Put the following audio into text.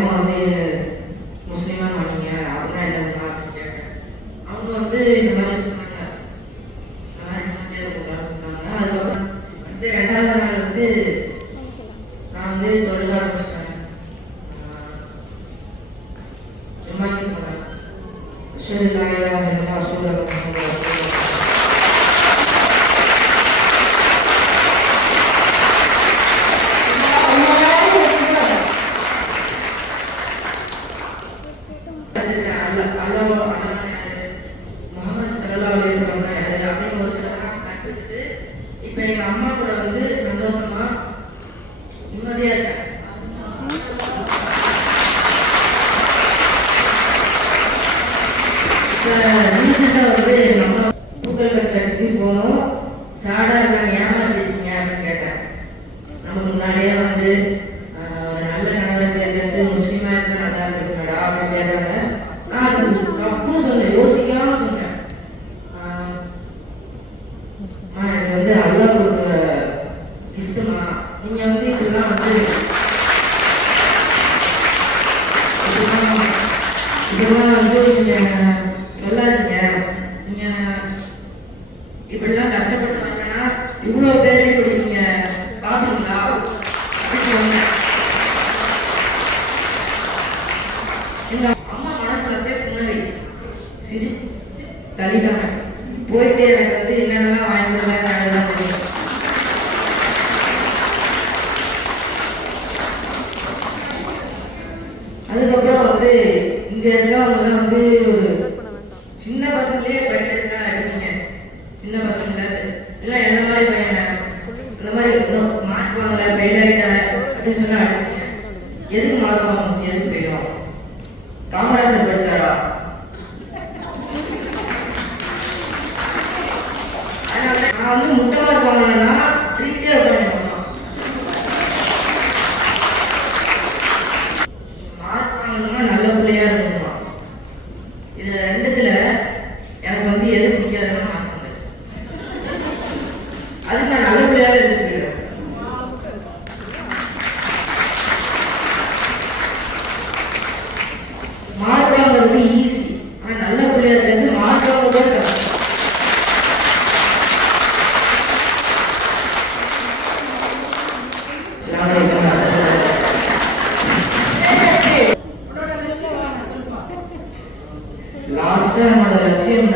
அம்மா வந்து முஸ்லீமாக பண்ணீங்க அப்படின்னா என்னதுமா அப்படின்னு கேட்டேன். அவங்க வந்து இந்த மாதிரி சொன்னாங்க, இந்த மாதிரி நிம்மதியாக இருக்கக்கூடாதுன்னு சொன்னாங்க. அதுக்கப்புறம் வந்து 2வது நாள் வந்து நான் வந்து தொழுக ஆரம்பிச்சிட்டேன். ஜும்மாக்கு போனேன். இப்ப எங்க அம்மா கூட வந்து சந்தோஷமா நிம்மதியா இருக்கேன். ரீசெண்டா வந்து எங்க அம்மா பூக்கள் கட்சிக்கு போனோம். சாடா இருந்தாங்க, ஏமாத்திருக்கீங்க அப்படின்னு கேட்டேன். நமக்கு முன்னாடியே வந்து ஒரு நல்ல கணவரை தேர்ந்தெடுத்து முஸ்லீமா இருந்தா நல்லா இருக்குமாடா அப்படின்னு கேட்டாங்க. நான் சொன்னேன், யோசிக்காம சொன்னேன், இது வந்து அல்லாஹ் கொடுத்த கிஃப்ட்டுமா, நீங்க வந்து இப்படிலாம் வந்து இதெல்லாம் வந்து நீங்க சொல்லாதீங்க, நீங்க இப்படிலாம் கஷ்டப்பட்டு வந்தேன்னா இவ்வளோ பேர் இப்படி நீங்க பாப்பீங்களா அப்படின்னு சொன்னேன். எங்க அம்மா மனசுல போய் புன்னகை சிரி தள்ளிட்டாங்க. போயிட்டே எனக்கு வந்து என்னென்னலாம் வாங்கிடுவேன் அதெல்லாம் தெரியும். அதுக்கப்புறம் வந்து இங்க இருக்கவங்கலாம் வந்து சின்ன பசங்களே படிக்கிறதுனா எடுப்பீங்க. சின்ன பசங்க எல்லாம் என்ன மாதிரி பையனை இந்த மாதிரி மார்க் வாங்கல ஃபெயில் ஆகிட்டேன் அப்படின்னு சொன்னா எடுப்பீங்க. எதுக்கு மார்க் வாங்கணும், எதுக்கு ஃபெயில் ஆகும்? காமராஜர் படிச்சாரா? நான் வந்து முட்டை மார்க் வாங்கினேன்னா ட்ரீட்டே வைப்பாங்க. மார்க் வாங்கணும்னா நல்ல பிள்ளையா இருக்கணுமா? இதுல ரெண்டுத்துல எனக்கு வந்து எது பிடிக்காதுன்னா மார்க் பண்ணு. அதுக்கு நான் நல்ல பிள்ளையா எடுத்துட்டு போயிடுவேன். மார்க் வாங்குறது ஈஸி, ஆனா நல்ல பிள்ளையா இருக்கிறது மார்க் வாங்குறது கஷ்டம். லாஸ்டா என்னோட லட்சியம்